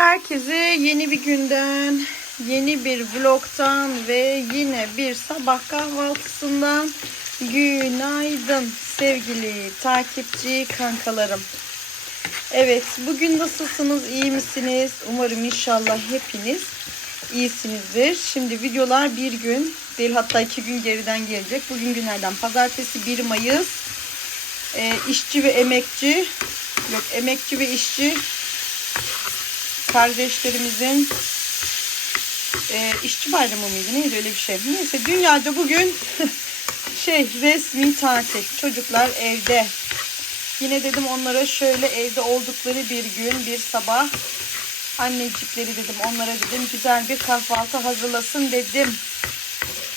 Herkese yeni bir günden, yeni bir vlogtan ve yine bir sabah kahvaltısından günaydın sevgili takipçi kankalarım. Evet, bugün nasılsınız, iyi misiniz? Umarım inşallah hepiniz iyisinizdir. Şimdi videolar bir gün değil hatta iki gün geriden gelecek. Bugün günlerden pazartesi 1 Mayıs. Ee, işçi ve emekçi, yok emekçi ve işçi kardeşlerimizin e, işçi bayramı mıydı neydi öyle bir şey. Neyse dünyaca bugün şey resmi tatil. Çocuklar evde. Yine dedim onlara şöyle evde oldukları bir gün bir sabah annecikleri dedim onlara dedim güzel bir kahvaltı hazırlasın dedim.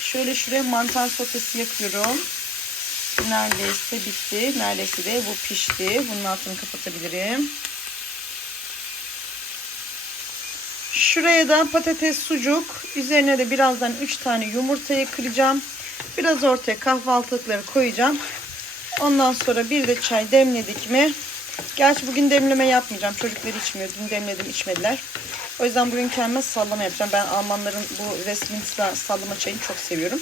Şöyle şuraya mantar sotesi yapıyorum. Neredeyse bitti. Neredeyse de bu pişti. Bunun altını kapatabilirim. Şuraya da patates sucuk. Üzerine de birazdan 3 tane yumurtayı kıracağım. Biraz ortaya kahvaltılıkları koyacağım. Ondan sonra bir de çay demledik mi? Gerçi bugün demleme yapmayacağım. Çocuklar içmiyor. Dün demledim içmediler. O yüzden bugün kendime sallama yapacağım. Ben Almanların bu Westminster sallama çayını çok seviyorum.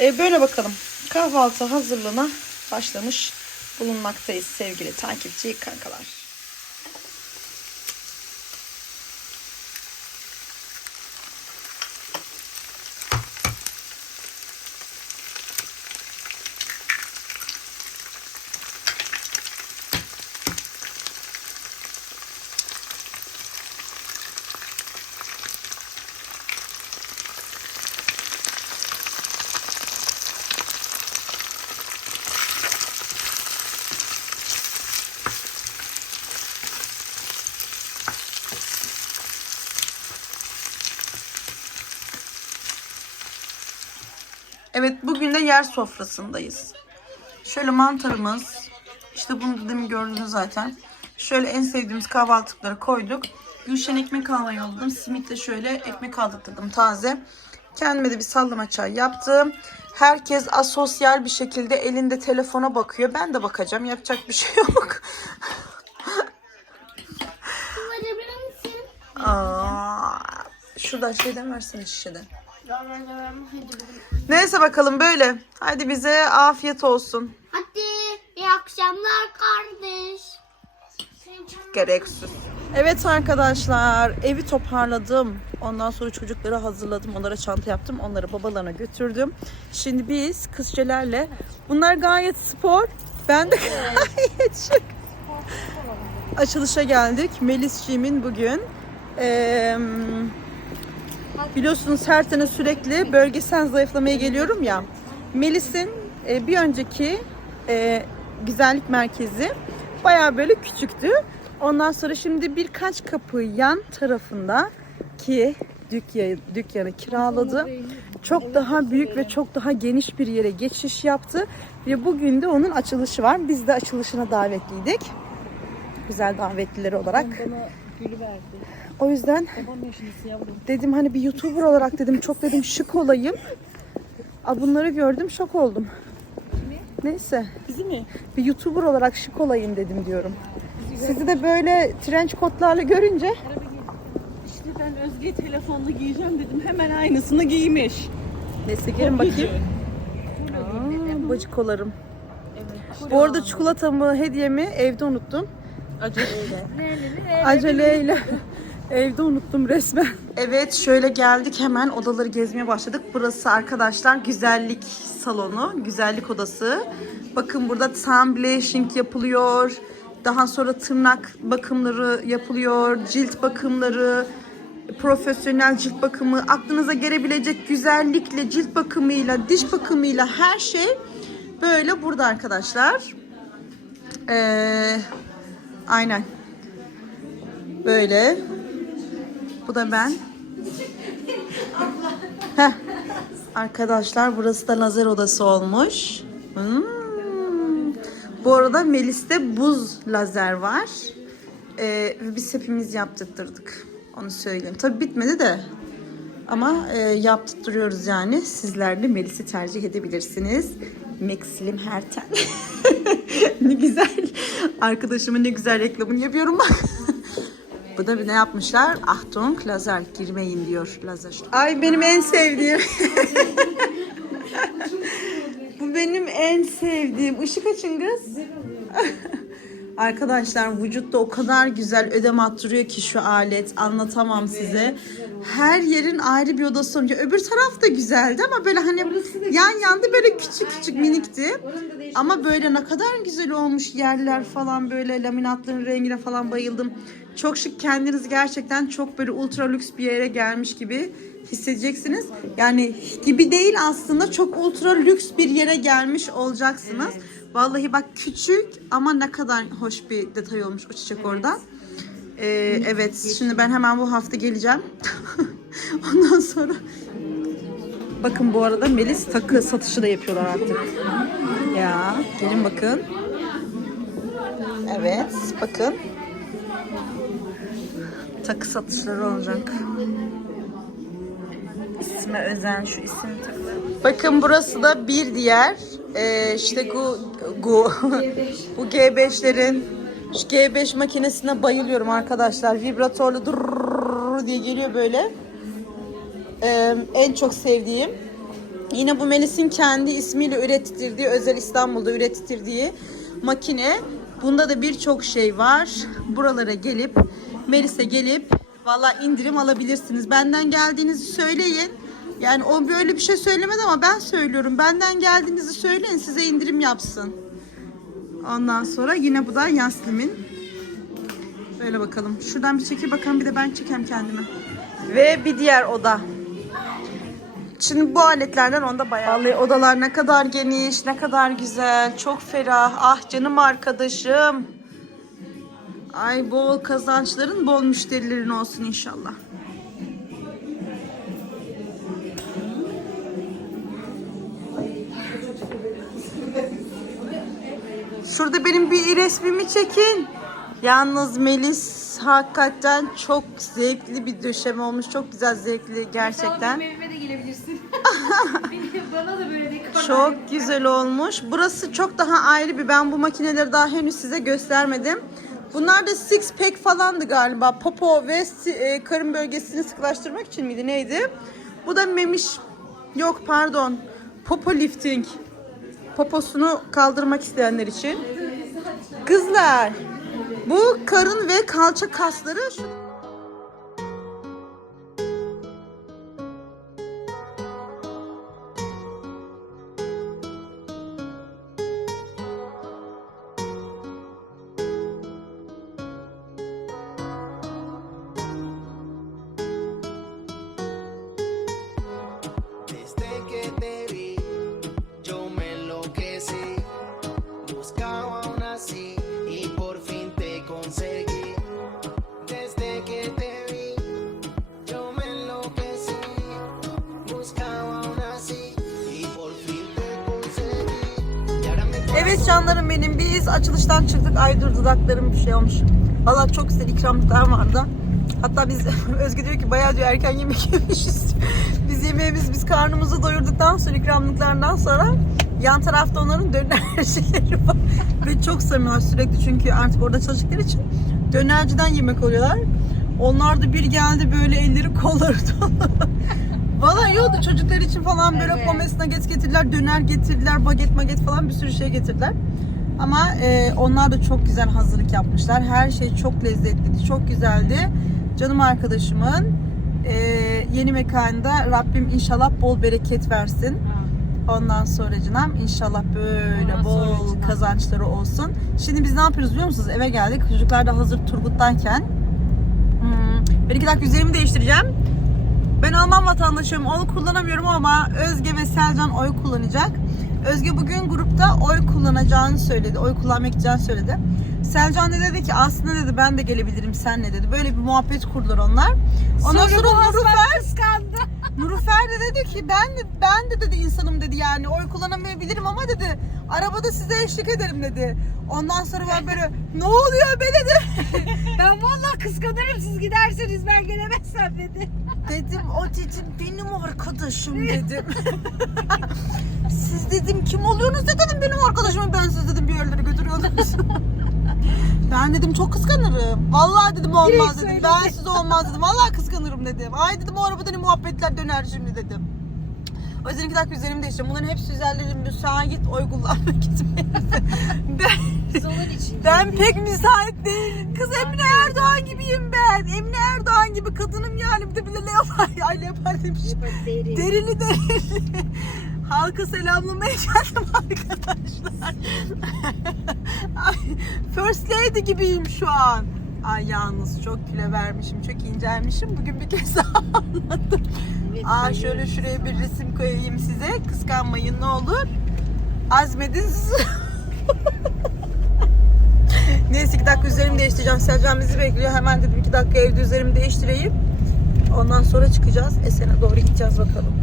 Ee, böyle bakalım. Kahvaltı hazırlığına başlamış bulunmaktayız sevgili takipçi kankalar. Evet bugün de yer sofrasındayız. Şöyle mantarımız. işte bunu da demin gördünüz zaten. Şöyle en sevdiğimiz kahvaltılıkları koyduk. Gülşen ekmek almayı yolladım. Simitle şöyle ekmek aldırdım taze. Kendime de bir sallama çay yaptım. Herkes asosyal bir şekilde elinde telefona bakıyor. Ben de bakacağım. Yapacak bir şey yok. Aa, şuradan şeyden versene şişeden. Neyse bakalım böyle. Hadi bize afiyet olsun. Hadi iyi akşamlar kardeş. Gereksiz. Evet arkadaşlar evi toparladım. Ondan sonra çocukları hazırladım. Onlara çanta yaptım. Onları babalarına götürdüm. Şimdi biz kızçelerle bunlar gayet spor. Ben de gayet şık. Açılışa geldik. Melisciğimin bugün eee, biliyorsunuz her sene sürekli bölgesel zayıflamaya geliyorum ya. Melis'in e, bir önceki e, güzellik merkezi bayağı böyle küçüktü. Ondan sonra şimdi birkaç kapı yan tarafında ki dükkanı, dükkanı kiraladı. Çok daha büyük ve çok daha geniş bir yere geçiş yaptı. Ve bugün de onun açılışı var. Biz de açılışına davetliydik. Güzel davetlileri olarak. Bana gülü verdi. O yüzden Babam yavrum. dedim hani bir YouTuber olarak dedim çok dedim şık olayım. Aa, bunları gördüm şok oldum. Neyse Bizi mi? bir YouTuber olarak şık olayım dedim diyorum. Sizi de böyle trench kotlarla görünce İşte ben Özge telefonla giyeceğim dedim. Hemen aynısını giymiş. neyse gelin bakayım. Aa, bacıkolarım. Bu arada çikolatamı, hediyemi evde unuttum. Aceleyle. Aceleyle. Evde unuttum resmen. Evet şöyle geldik hemen odaları gezmeye başladık. Burası arkadaşlar güzellik salonu, güzellik odası. Bakın burada blushing yapılıyor. Daha sonra tırnak bakımları yapılıyor, cilt bakımları, profesyonel cilt bakımı, aklınıza gelebilecek güzellikle, cilt bakımıyla, diş bakımıyla her şey böyle burada arkadaşlar. Ee, aynen. Böyle. Bu da ben. Heh. Arkadaşlar burası da lazer odası olmuş. Hmm. Bu arada Melis'te buz lazer var. Ee, biz hepimiz yaptırtırdık. Onu söyleyeyim. Tabii bitmedi de. Ama e, yaptırıyoruz yani. Sizler de Melis'i tercih edebilirsiniz. Maxlim Herten. ne güzel. Arkadaşıma ne güzel reklamını yapıyorum bak. Bu da bir ne yapmışlar? Achtung lazer girmeyin diyor lazer. Ay benim en sevdiğim. Bu benim en sevdiğim. Işık açın kız. Arkadaşlar vücutta o kadar güzel ödem attırıyor ki şu alet anlatamam size. Her yerin ayrı bir odası olmuş. Öbür taraf da güzeldi ama böyle hani yan yanda böyle küçük küçük minikti. Ama böyle ne kadar güzel olmuş yerler falan böyle laminatların rengine falan bayıldım. Çok şık kendiniz gerçekten çok böyle ultra lüks bir yere gelmiş gibi hissedeceksiniz. Yani gibi değil aslında çok ultra lüks bir yere gelmiş olacaksınız. Vallahi bak küçük ama ne kadar hoş bir detay olmuş o çiçek orada. Ee, evet şimdi ben hemen bu hafta geleceğim. Ondan sonra bakın bu arada Melis takı satışı da yapıyorlar artık. Ya gelin bakın. Evet bakın. Takı satışları olacak. İsme özen şu isim takıları. Bakın burası da bir diğer e, işte bu bu bu G5'lerin şu G5 makinesine bayılıyorum arkadaşlar. Vibratörlü durrrr diye geliyor böyle. E, en çok sevdiğim. Yine bu Melis'in kendi ismiyle ürettirdiği, özel İstanbul'da ürettirdiği makine. Bunda da birçok şey var. Buralara gelip, Melis'e gelip valla indirim alabilirsiniz. Benden geldiğinizi söyleyin. Yani o böyle bir şey söylemedi ama ben söylüyorum. Benden geldiğinizi söyleyin size indirim yapsın. Ondan sonra yine bu da Yaslim'in. Böyle bakalım. Şuradan bir çekil bakalım bir de ben çekeyim kendimi. Ve bir diğer oda. Şimdi bu aletlerden onda bayağı. Vallahi odalar ne kadar geniş, ne kadar güzel, çok ferah. Ah canım arkadaşım. Ay bol kazançların, bol müşterilerin olsun inşallah. Şurada benim bir resmimi çekin. Yalnız Melis hakikaten çok zevkli bir döşeme olmuş. Çok güzel zevkli gerçekten. Benim evime de gelebilirsin. Bana da böyle dekor. Çok güzel olmuş. Burası çok daha ayrı bir. Ben bu makineleri daha henüz size göstermedim. Bunlar da six pack falandı galiba. Popo ve e, karın bölgesini sıkılaştırmak için miydi neydi? Bu da memiş. Yok pardon. Popo lifting. Poposunu kaldırmak isteyenler için. Kızlar. Bu karın ve kalça kasları şu Buscaba aún así y por fin te conseguí. Desde que te vi, yo me enloquecí. Buscaba aún así y por fin te conseguí. Evet canlarım benim biz açılıştan çıktık. Ay dur dudaklarım bir şey olmuş. Valla çok güzel ikramlıklar vardı. Hatta biz Özge diyor ki bayağı diyor erken yemek yemişiz. biz yemeğimiz biz karnımızı doyurduktan sonra ikramlıklardan sonra yan tarafta onların döner şeyleri var. Çok sevmiyorlar sürekli çünkü artık orada çalıştıkları için dönerciden yemek alıyorlar. Onlar da bir geldi böyle elleri kolları dolu. Valla yiyordu çocuklar için falan böyle Evet. pomesine geç getirdiler, döner getirdiler, baget maget falan bir sürü şey getirdiler. Ama e, onlar da çok güzel hazırlık yapmışlar. Her şey çok lezzetliydi, çok güzeldi. Canım arkadaşımın e, yeni mekanında Rabbim inşallah bol bereket versin. Ondan sonra canım inşallah böyle Ondan bol kazançları olsun. Şimdi biz ne yapıyoruz biliyor musunuz? Eve geldik. Çocuklar da hazır Turgut'tayken. Hmm, bir iki dakika üzerimi değiştireceğim. Ben Alman vatandaşıyım. Onu kullanamıyorum ama Özge ve Selcan oy kullanacak. Özge bugün grupta oy kullanacağını söyledi. Oy kullanmak gideceğini söyledi. Selcan da dedi ki aslında dedi ben de gelebilirim sen ne dedi. Böyle bir muhabbet kurdular onlar. Ondan sonra, Nurüfer kıskandı. Nurüfer de dedi ki ben de ben de dedi insanım dedi yani oy kullanamayabilirim ama dedi arabada size eşlik ederim dedi. Ondan sonra ben böyle ne oluyor be dedi. Ben vallahi kıskanırım siz giderseniz ben gelemezsem dedi. Dedim o dedim benim arkadaşım dedim. Siz dedim kim oluyorsunuz da dedim benim arkadaşım ben siz dedim bir yerlere götürüyordunuz. Ben dedim çok kıskanırım. Vallahi dedim olmaz Direkt dedim. söyledi. Ben siz olmaz dedim. Vallahi kıskanırım dedim. Ay dedim o arabada ne muhabbetler döner şimdi dedim. O yüzden iki dakika üzerimi değiştirdim. Bunların hepsi üzerleri müsait oy kullanmak için. ben, ben pek müsait değilim. Kız Emine Erdoğan gibiyim ben. Emine Erdoğan gibi kadınım yani. Bir de bir de leopar. Ay leopar demiş. Deri. Derili derili. Halka selamlamaya geldim arkadaşlar. Ay, First lady gibiyim şu an. Ay yalnız çok kilo vermişim, çok incelmişim. Bugün bir kez daha anladım. Evet, Aa şöyle şuraya bir resim koyayım size. Kıskanmayın ne olur. Azmedin. Neyse iki dakika üzerimi değiştireceğim. Selcan bizi bekliyor. Hemen dedim iki dakika evde üzerimi değiştireyim. Ondan sonra çıkacağız. Esen'e doğru gideceğiz bakalım.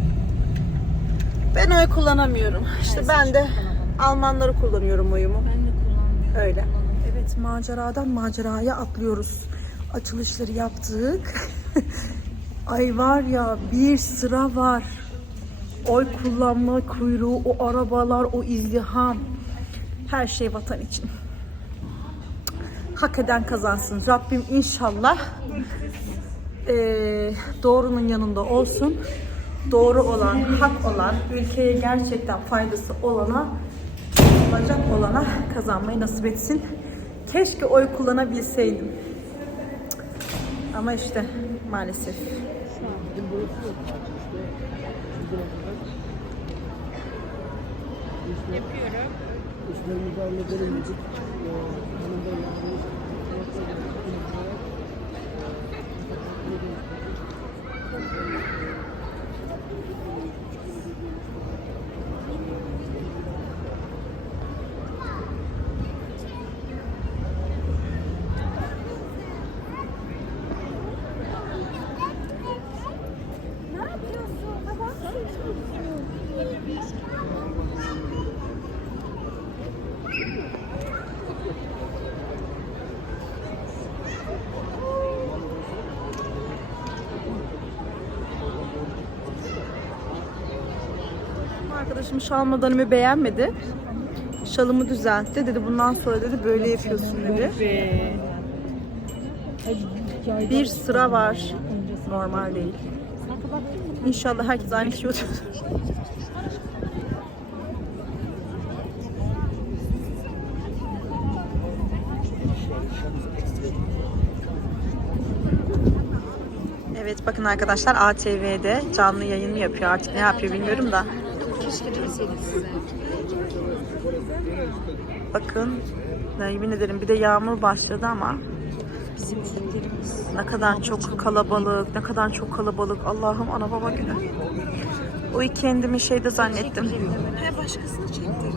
Ben oy kullanamıyorum. İşte ben de Almanları kullanıyorum oyumu. Öyle. Evet maceradan maceraya atlıyoruz. Açılışları yaptık. Ay var ya bir sıra var. Oy kullanma kuyruğu, o arabalar, o izdiham. Her şey vatan için. Hak eden kazansın. Rabbim inşallah eee, doğrunun yanında olsun. Doğru olan, hak olan, ülkeye gerçekten faydası olana olacak olana kazanmayı nasip etsin. Keşke oy kullanabilseydim. Ama işte maalesef. Arkadaşım şal beğenmedi. Şalımı düzeltti. Dedi bundan sonra dedi böyle yapıyorsun dedi. Bir sıra var. Normal değil. İnşallah herkes aynı kişi oturur. Evet bakın arkadaşlar ATV'de canlı yayın mı yapıyor artık ne yapıyor bilmiyorum da. Keşke bilseydik size. Bakın ya yemin ederim bir de yağmur başladı ama Bizim büyüklerimiz. ne kadar çok kalabalık, ne kadar çok kalabalık. Allah'ım ana baba günü. O kendimi şeyde zannettim. He başkasını çektirdi.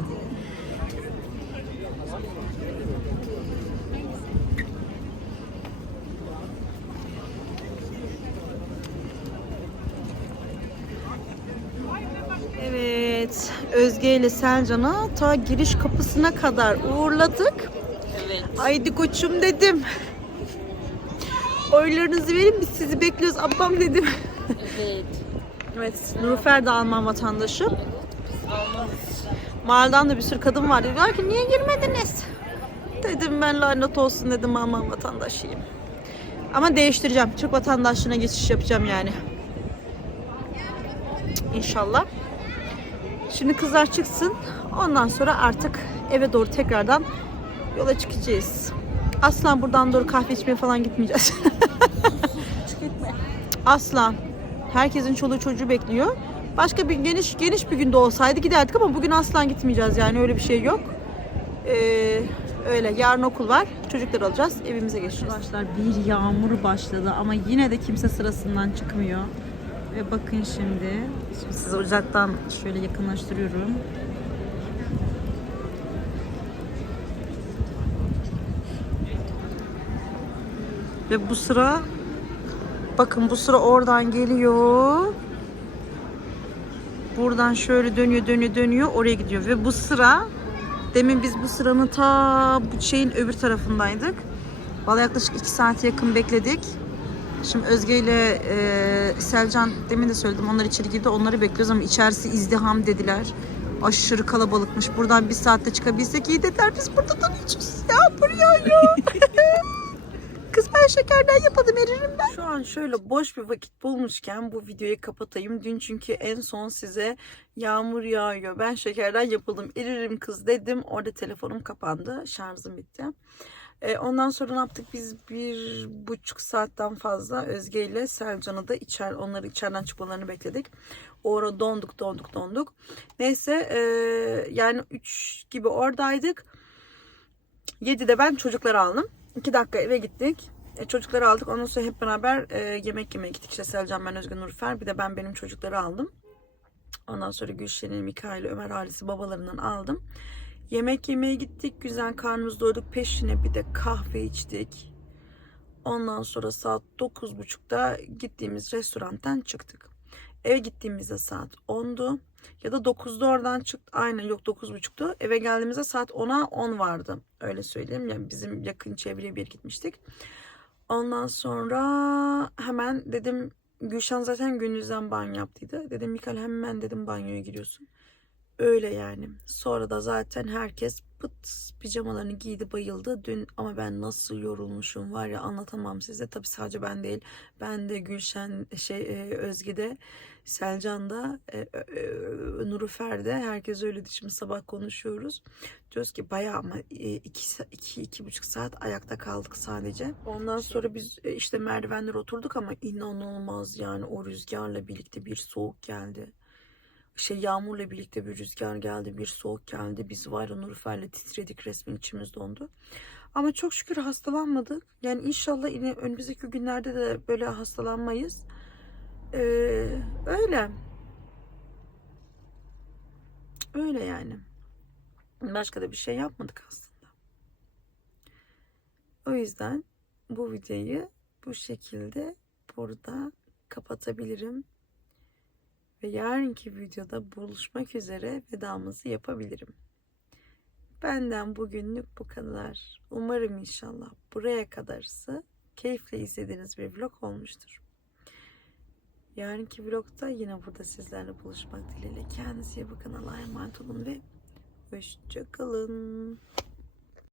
Evet, Özge ile Selcan'ı ta giriş kapısına kadar uğurladık. Evet. Haydi koçum dedim. Oylarınızı verin biz sizi bekliyoruz ablam dedim. Evet. Evet, Nurfer de Alman vatandaşı. Mahalleden de bir sürü kadın var. Diyorlar ki niye girmediniz? Dedim ben lanet olsun dedim Alman vatandaşıyım. Ama değiştireceğim. Türk vatandaşlığına geçiş yapacağım yani. İnşallah. Şimdi kızlar çıksın. Ondan sonra artık eve doğru tekrardan yola çıkacağız. Aslan buradan doğru kahve içmeye falan gitmeyeceğiz. Aslan. Herkesin çoluğu çocuğu bekliyor. Başka bir geniş geniş bir günde olsaydı giderdik ama bugün aslan gitmeyeceğiz yani öyle bir şey yok. Ee, öyle yarın okul var. Çocukları alacağız. Evimize geçeceğiz. Arkadaşlar bir yağmur başladı ama yine de kimse sırasından çıkmıyor. Ve bakın şimdi. Şimdi size uzaktan şöyle yakınlaştırıyorum. Ve bu sıra bakın bu sıra oradan geliyor. Buradan şöyle dönüyor dönüyor dönüyor oraya gidiyor ve bu sıra demin biz bu sıranın ta bu şeyin öbür tarafındaydık. Vallahi yaklaşık 2 saate yakın bekledik. Şimdi Özge ile e, Selcan demin de söyledim onlar içeri girdi onları bekliyoruz ama içerisi izdiham dediler. Aşırı kalabalıkmış. Buradan bir saatte çıkabilsek iyi dediler. Biz burada tanıyoruz. Yağmur yağıyor. Kız ben şekerden yapalım eririm ben. Şu an şöyle boş bir vakit bulmuşken bu videoyu kapatayım. Dün çünkü en son size yağmur yağıyor. Ben şekerden yapalım eririm kız dedim. Orada telefonum kapandı. Şarjım bitti. E, ondan sonra ne yaptık? Biz bir buçuk saatten fazla Özge ile Selcan'ı da içer, onları içeriden çıkmalarını bekledik. O ara donduk donduk donduk. Neyse e, yani 3 gibi oradaydık. 7'de ben çocukları aldım. 2 dakika eve gittik. E, çocukları aldık. Ondan sonra hep beraber e, yemek yemeye gittik. İşte Selcan, ben, Özge, Nurfer. Bir de ben benim çocukları aldım. Ondan sonra Gülşen'in, Mikail, Ömer ailesi babalarından aldım. Yemek yemeye gittik. Güzel karnımız doyduk. Peşine bir de kahve içtik. Ondan sonra saat 9.30'da gittiğimiz restorandan çıktık. Eve gittiğimizde saat 10'du. Ya da 9'da oradan çıktı. Aynen yok 9.30'du. Eve geldiğimizde saat 10'a 10 vardı. Öyle söyleyeyim. Yani bizim yakın çevreye bir gitmiştik. Ondan sonra hemen dedim Gülşen zaten gündüzden banyo yaptıydı. Dedim Mikael hemen dedim banyoya giriyorsun. Öyle yani. Sonra da zaten herkes pıt pijamalarını giydi bayıldı. Dün ama ben nasıl yorulmuşum var ya anlatamam size. Tabii sadece ben değil. Ben de Gülşen şey e, Özge'de Selcan'da e, e, e, Nurüfer'de herkes öyle şimdi sabah konuşuyoruz. Diyoruz ki bayağı ama e, iki, iki, buçuk saat ayakta kaldık sadece. Ondan sonra biz işte merdivenlere oturduk ama inanılmaz yani o rüzgarla birlikte bir soğuk geldi şey yağmurla birlikte bir rüzgar geldi, bir soğuk geldi. Biz var ya Nurfer'le titredik resmen içimiz dondu. Ama çok şükür hastalanmadık. Yani inşallah yine önümüzdeki günlerde de böyle hastalanmayız. Ee, öyle. Öyle yani. Başka da bir şey yapmadık aslında. O yüzden bu videoyu bu şekilde burada kapatabilirim. Ve yarınki videoda buluşmak üzere vedamızı yapabilirim. Benden bugünlük bu kadar. Umarım inşallah buraya kadarsa keyifle izlediğiniz bir vlog olmuştur. Yarınki vlogda yine burada sizlerle buluşmak dileğiyle. Kendinize bakın. Allah'a emanet olun ve hoşçakalın.